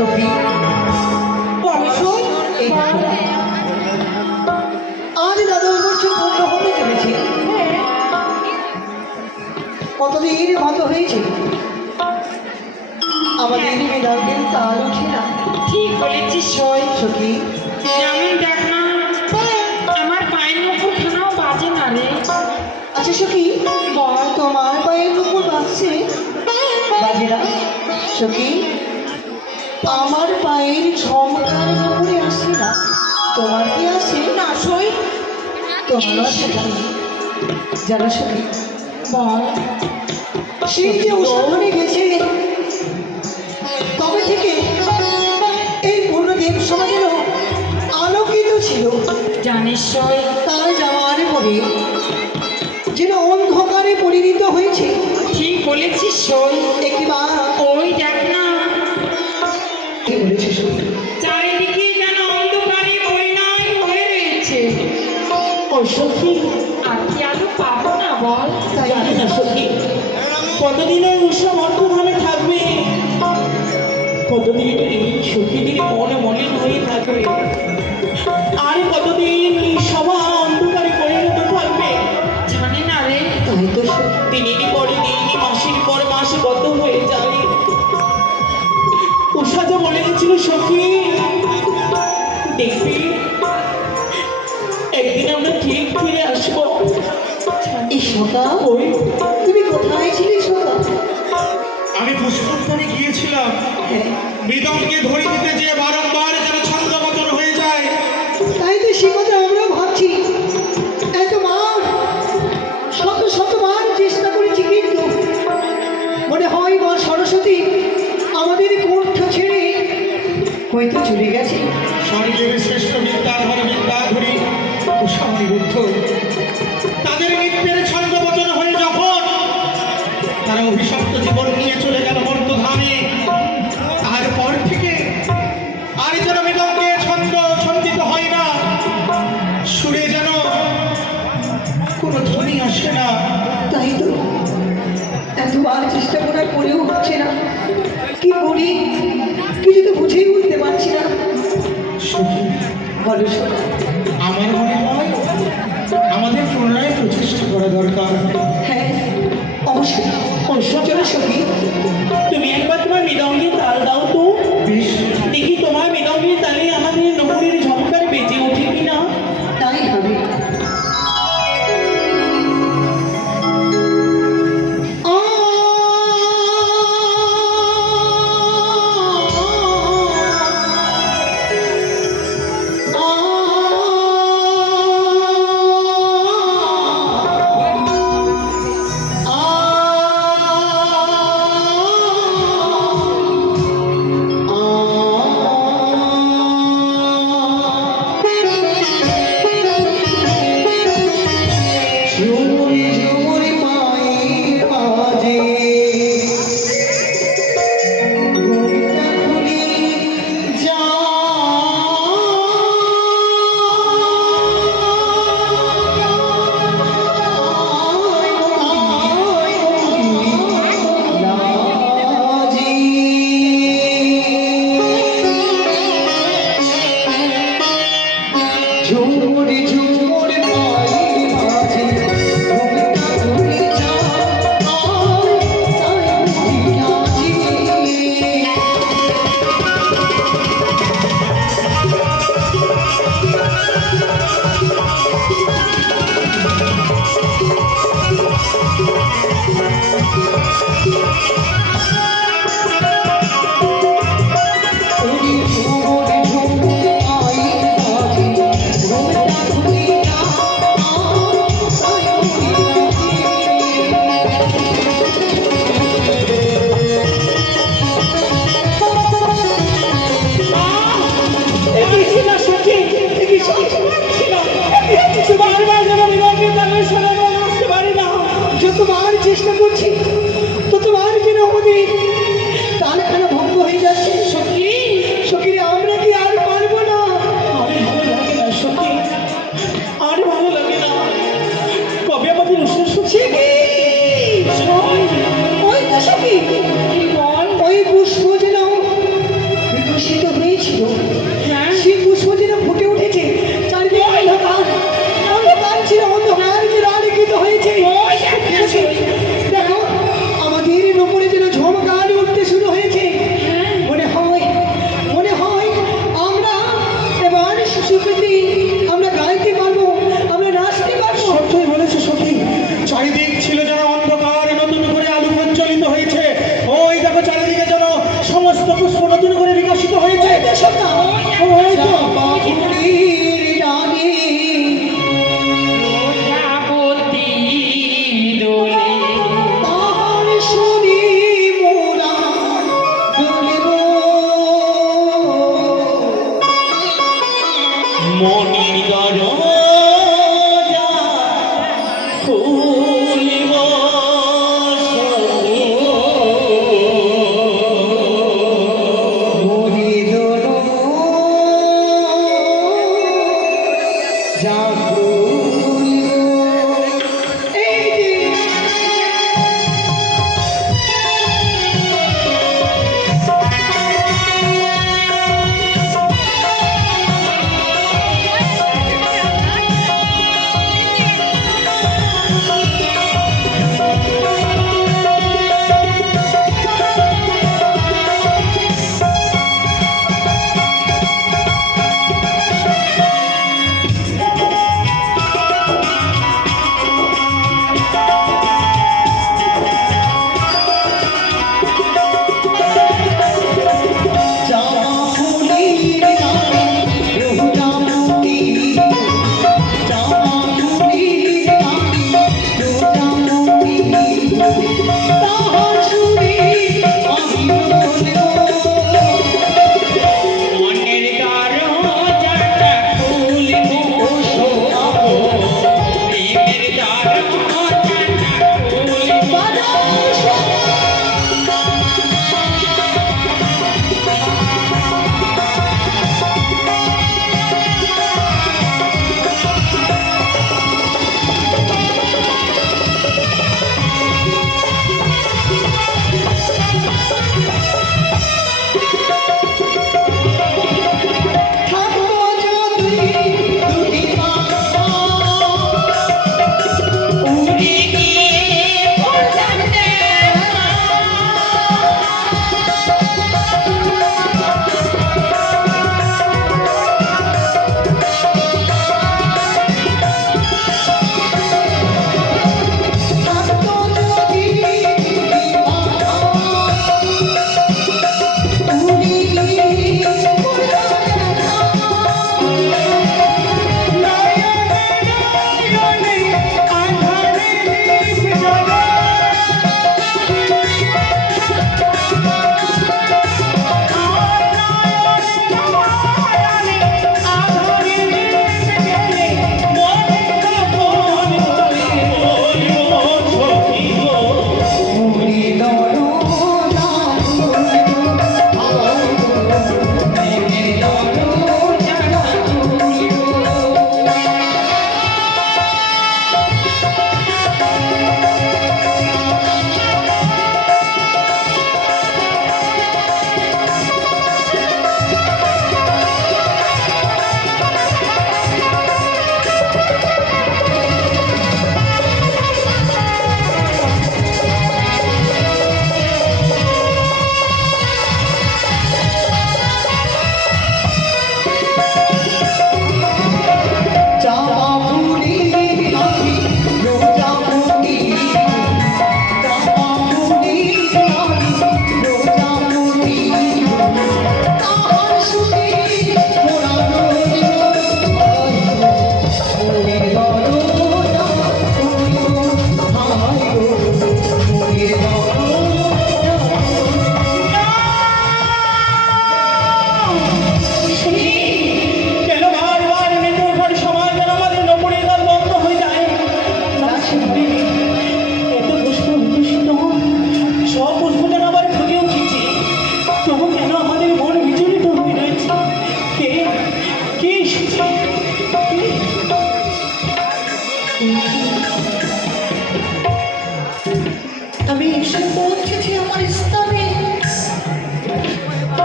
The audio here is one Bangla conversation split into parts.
সখী এই দেখো, আজ দ্বাদশ বছর পূর্ণ হতে চলেছে। কতদিন গত হয়েছে, আমাদের মেধাদের তাল উঠে না। ঠিক বলেছিস সই। সখী যেমন দেখ না, আমার পায়ের নপুর খানাও বাজে না রে। আচ্ছা সখী, বল। তোমার পায়ের উপর বাজছে? বাজে না সখী, আমার পায়ের ঝমকার উপরে আসে না, তোমার কি আসে? না সই। তোমার আসে না। জানো সখী, বল। সেই যে ওখানে গেছে তবে থেকে এই পূর্ণদেব সমাজের আলোকিত ছিল। জানিস সই, তার যাওয়ার পরে যেন অন্ধকারে পরিণত হয়েছে। ঠিক বলেছিস সই। একবার ওই দেখ না, কি বলেছে সখী? চারিদিকে যেন অন্ধকারে পরিণয় হয়ে রয়েছে। ও সখী, আর কি আলো পাবো না বল? তাই জানি না সখী, কতদিন ওই উৎসব অর্থভাবে থাকবে, কতদিন এই সখীদের মনে মলিন হয়ে থাকবে, আর কতদিন এই সভা অন্ধকারে পরিণত থাকবে। জানি না রে। তাই তো সখী। দিনের পরে দিন, মাসের পর মাস গত হয়ে যায়। উষা যে বলে গেছিল সখী, দেখবি একদিন আমরা ঠিক ফিরে আসবো। এই সদা, ওই তুমি কোথায় ছিলে সদা? আমি পুষ্পস্থানে গিয়েছিলাম, হ্যাঁ, মৃদঙ্গে ধরে দিতে যে বারংবার যেন ছন্দপতন হয়ে যায়। তাই তো সে কথা আমরা ভাবছি। এতবার শতবার চেষ্টা করেছি, কিন্তু মনে হয় মা সরস্বতী আমাদের কণ্ঠ ছেড়ে হয়তো চলে গেছে। স্বর্গের শ্রেষ্ঠ বিদ্যাধর বিদ্যাধরী উষামণি বুদ্ধ তাদের নৃত্যের ছন্দপতন হয়ে যখন তারা অভিশপ্ত জীবন নিয়ে চলে গেল মর্তধামে, তারপর থেকে আর যেন মৃদঙ্গে ছন্দিত হয় না, সুরে যেন কোনো ধ্বনি আসে না। তাই তো এতবার চেষ্টা করার পরেও হচ্ছে না। কি করি কিছু তো বুঝেই উঠতে পারছি না। সখী, বলো শোনা। আমার মনে হয় আমাদের পুনরায় প্রচেষ্টা করা দরকার। হ্যাঁ অবশ্যই, অবশ্যই চলো সখী। তুমি একবার তোমার মৃদঙ্গের তাল দাও তো, বেশ, দেখি তোমার মৃদঙ্গের তালে আমাদের নগরের ঝমকার বেজে ওঠে কিনা। তাই হবে।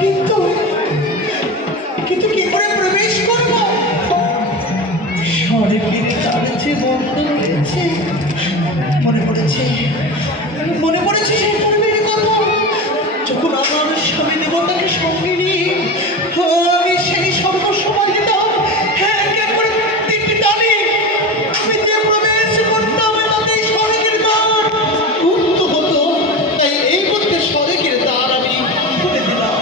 কিন্তু কিন্তু কি করে প্রবেশ করব? স্বর্গের দ্বার যে বন্ধ রয়েছে। মনে পড়েছে সেই পূর্বের কথা, যখন আমার স্বামী দেবতাকে সঙ্গে নিয়ে আমি সেই সর্বসময় যেতাম একেবারে পিঠ টানে আমি যে প্রবেশ করতাম তাদের স্বর্গের দ্বার উন্মুক্ত হতো। তাই এই মধ্যে স্বর্গের দ্বার আমি খুলে দিলাম।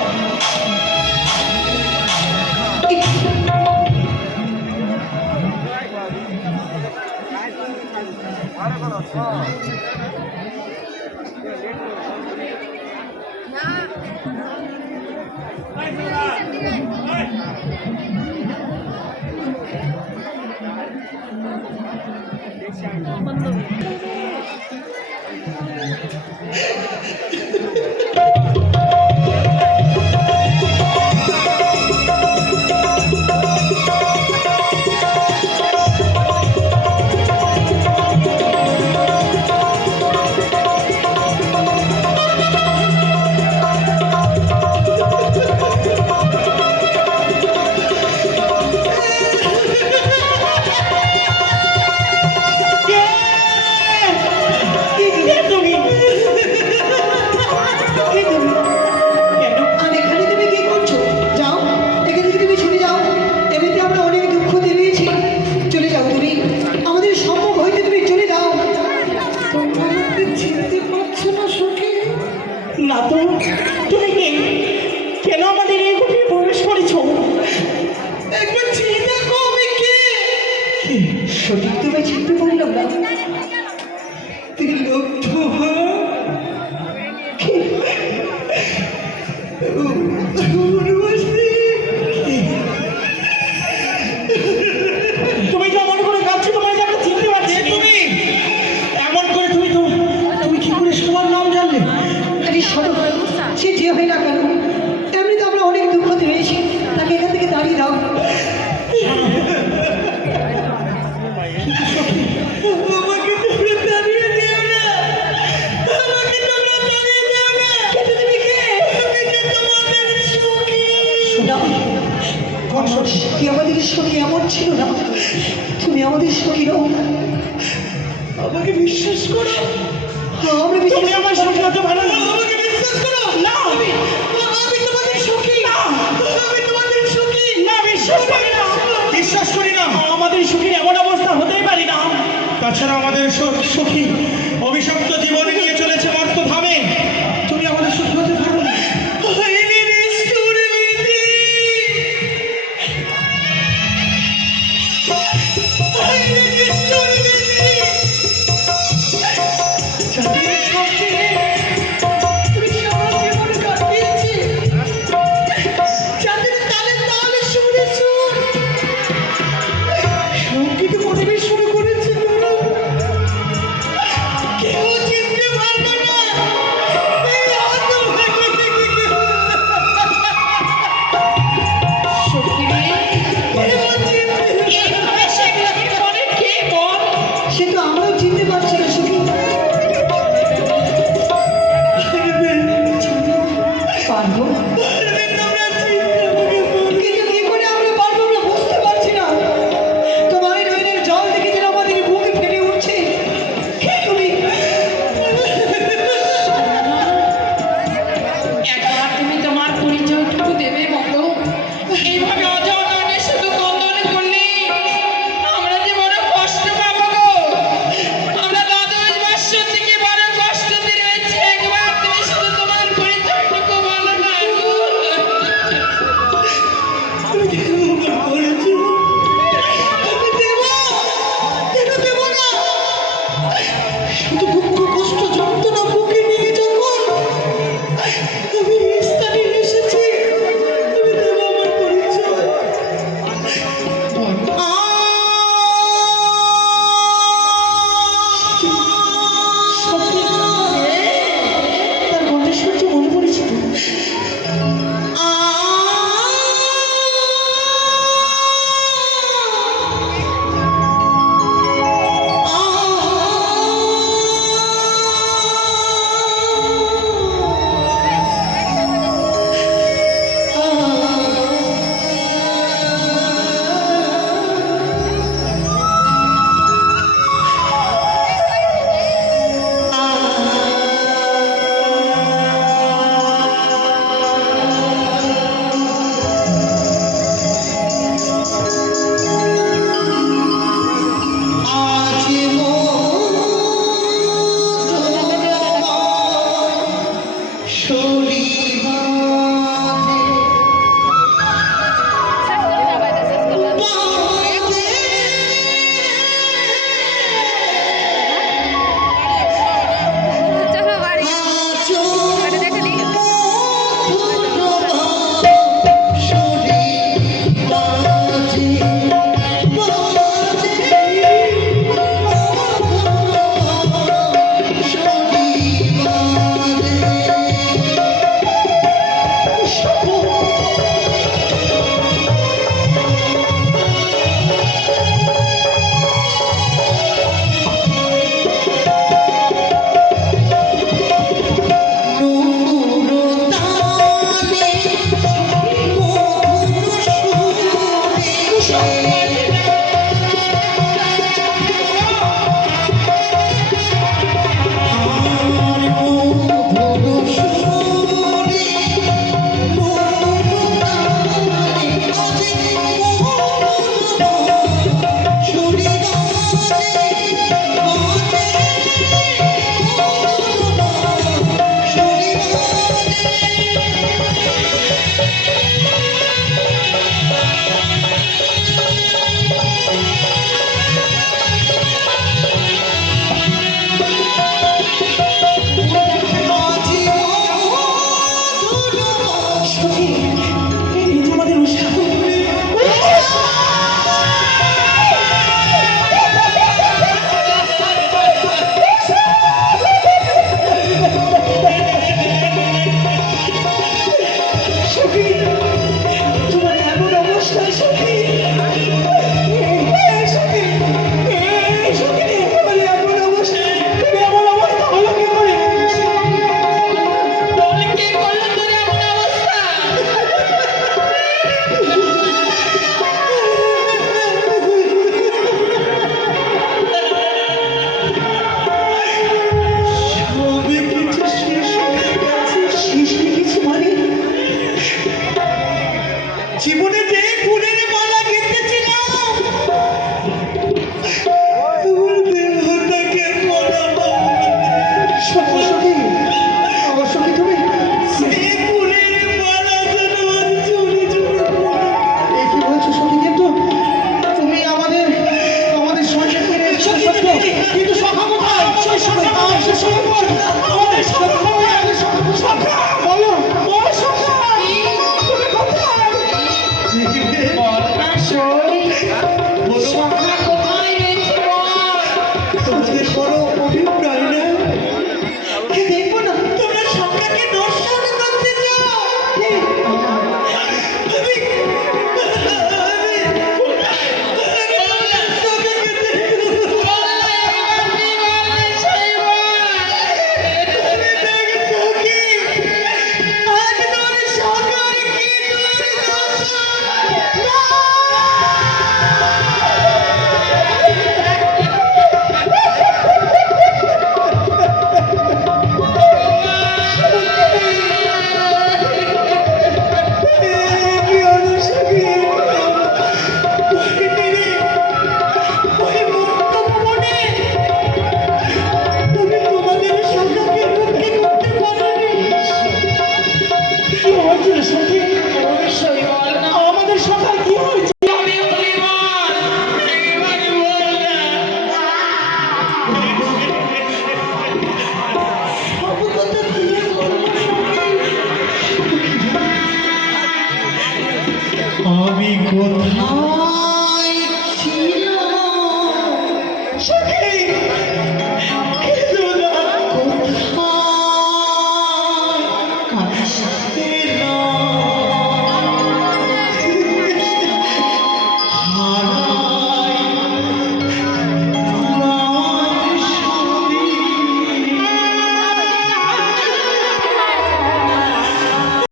আর এখানে তুমি কি করছো? যাও, এখান থেকে তুমি চলে যাও। এমনিতে আমরা অনেক দুঃখ দিয়েছি। চলে যাও তুমি, আমাদের সম্মুখ হইতে তুমি চলে যাও। তোমরা আমাকে চিনতে পারছো না সখী? না তো, তুমি কে? কেন আমাদের এই গভীরে প্রবেশ করেছো? একবার চিনে দেখো আমি কে। সঠিক তুমি চিনতে পারলাম না। তিলোত্তমা, উর্বশী। তুমি যে এমন করে কাঁদছো, তোমার যে আমরা চিনতে পারছি। তুমি এমন করে তুমি কি করে সবার নাম জানলে? আরে শোনো, সে যে হয় না কেন, এমনিতে আমরা অনেক দুঃখ দিয়েছি, তাকে এখান থেকে দাঁড়িয়ে দাও। আমাকে তোমরা দাঁড়িয়ে দিও না, আমাকে তোমরা দাঁড়িয়ে দিও না। কিন্তু তুমি কে? আমি যে তোমাদের সখী। শোনো, কি আমাদের সখী এমন ছিল না? তুমি আমাদের সখী নও। আমাকে বিশ্বাস করো, আমরা বিশ্বাস তুমি আমার সঙ্গে হতে পারো না। আমাকে বিশ্বাস করো। না, আমি তোমাদের সখী। আমি তোমাদের সখী। না, বিশ্বাস করি না। বিশ্বাস করি না। আমাদের সুখীর এমন অবস্থা হতেই পারি না। তাছাড়া আমাদের সখী অভিশপ্ত জীবনে নিয়ে চলেছে মর্তধামে। তুমি আমাদের সখী হতে পারো না। যাদের সখী আমি কোথায়